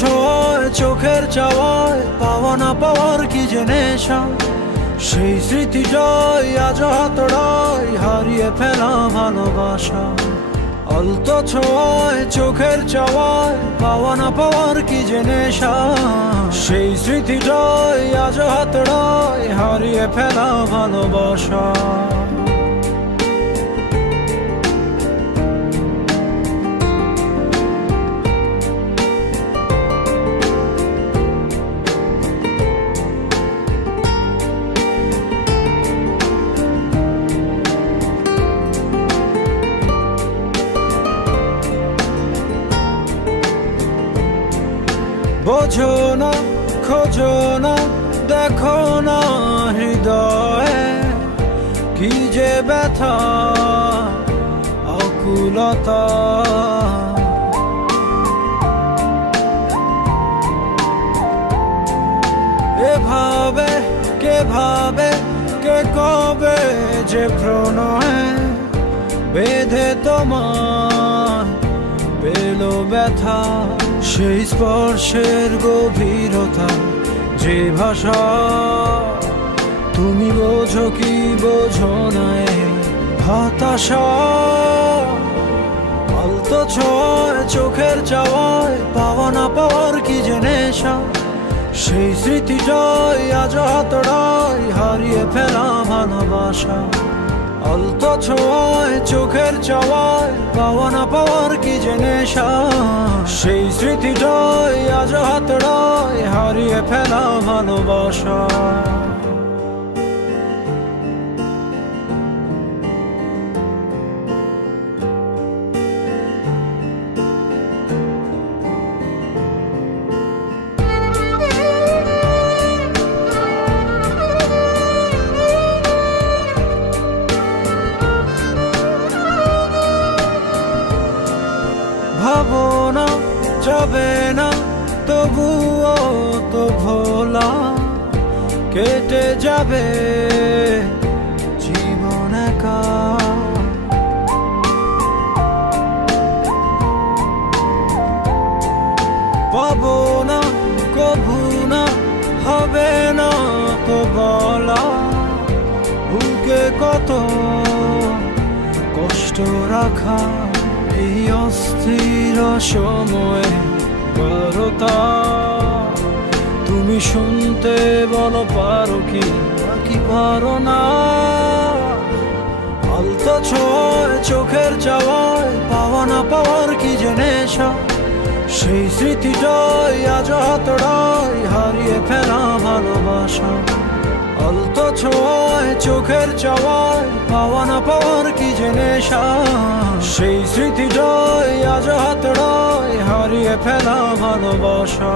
ছোঁয়ায় চোখের চাওয়ায় পাওয়া না পাওয়ার কি যে নেশা, সেই স্মৃতিটাই আজ হাতড়ায় হারিয়ে ফেলা ভালোবাসা। আলতো ছোঁয়ায় চোখের চাওয়ায় পাওয়া না পাওয়ার কি যে নেশা, সেই স্মৃতিটাই আজ হাতড়ায় হারিয়ে ফেলা ভালোবাসা। বোঝো না, খোঁজো না, দেখো না হৃদয়ে কি যে ব্যথা আকুলতা। এভাবে কে ভাবে, কে কবে যে প্রণয়ে বেঁধে তোমার পেল ব্যথা। সেই স্পর্শের গভীরতা, যে ভাষা তুমি বোঝো কি বোঝো না হতাশা। আলতো ছোঁয়ায় চোখের চাওয়ায় পাওয়া না পাওয়ার কি যে নেশা, সেই স্মৃতিটাই আজ হাতড়ায় হারিয়ে ফেলা ভালোবাসা। আলতো ছোঁয়ায় চোখের চাওয়ায় পাওয়া না পাওয়ার কি যে নেশা, সেই স্মৃতিটাই আজ হাতড়ায় হারিয়ে ফেলা ভালোবাসা। ভাবনা যাবে না তবুও তো ভোলা, কেটে যাবে জীবন একা। পাবো না কভু না, হবে না তো বলা, বুকে কত কষ্ট রাখা এই অস্থির সময়ে বারতা। তুমি শুনতে বলো পারো কি নাকি পারো না। আলতো ছোঁয়ায় চোখের চাওয়ায় পাওয়া না পাওয়ার কি যে নেশা, সেই স্মৃতিটাই আজ হাতড়ায় হারিয়ে ফেলা ভালোবাসা। আলতো ছোঁয়ায় চোখের চাওয়ায় পাওয়া না পাওয়ার কি যে নেশা, সেই স্মৃতিটাই আজ হাতড়ায় হারিয়ে ফেলা ভালোবাসা।